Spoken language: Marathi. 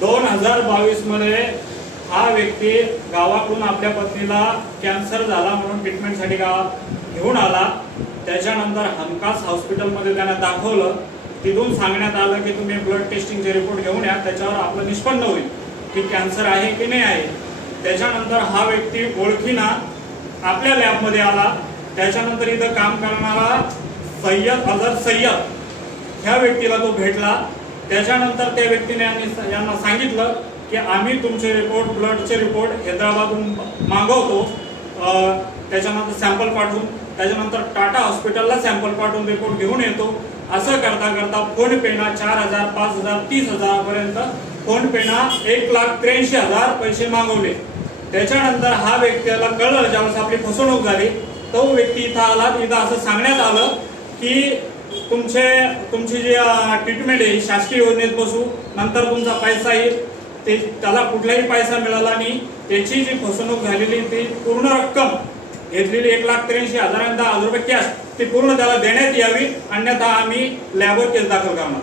2022 मध्ये हा व्यक्ती गावाकडून आपल्या पत्नीला कॅन्सर झाला म्हणून ट्रीटमेंटसाठी गावात घेऊन आला। त्याच्यानंतर हमखास हॉस्पिटलमध्ये त्यांना दाखवलं। तिथून सांगण्यात आलं की तुम्ही ब्लड टेस्टिंगचे रिपोर्ट घेऊन या, त्याच्यावर आपलं निष्पन्न होईल की कॅन्सर आहे की नाही आहे। त्याच्यानंतर हा व्यक्ती ओळखीना आपल्या लॅबमध्ये आला। त्याच्यानंतर इथं काम करणारा सय्यद अजहर सय्यद ह्या व्यक्तीला तो भेटला। त्याच्यानंतर त्या व्यक्तीने यांना सांगितलं की आम्ही तुमचे रिपोर्ट, ब्लडचे रिपोर्ट हैदराबादहून मागवतो, त्याच्यानंतर सॅम्पल पाठवून, त्याच्यानंतर टाटा हॉस्पिटलला सॅम्पल पाठवून रिपोर्ट घेऊन येतो। असं करता करता फोन पेना 4,000, 5,000, 30,000 पर्यंत फोन पेना 1,83,000 पैसे मागवले। त्याच्यानंतर हा व्यक्तीला कळलं, ज्यावेळेस आपली फसवणूक झाली, तो व्यक्ती इथं आला। इथं असं सांगण्यात आलं की तुमची जी ट्रीटमेंट आहे शासकीय योजनेत बसू, नंतर तुमचा पैसा येईल। त्याला कुठलाही पैसा मिळाला नाही। त्याची जी फसवणूक झालेली ती पूर्ण रक्कम घेतलेली 1,83,000 आणि 10,000 रुपये कॅश ती पूर्ण त्याला देण्यात यावी, अन्यथा आम्ही लॅबवर केस दाखल करणार।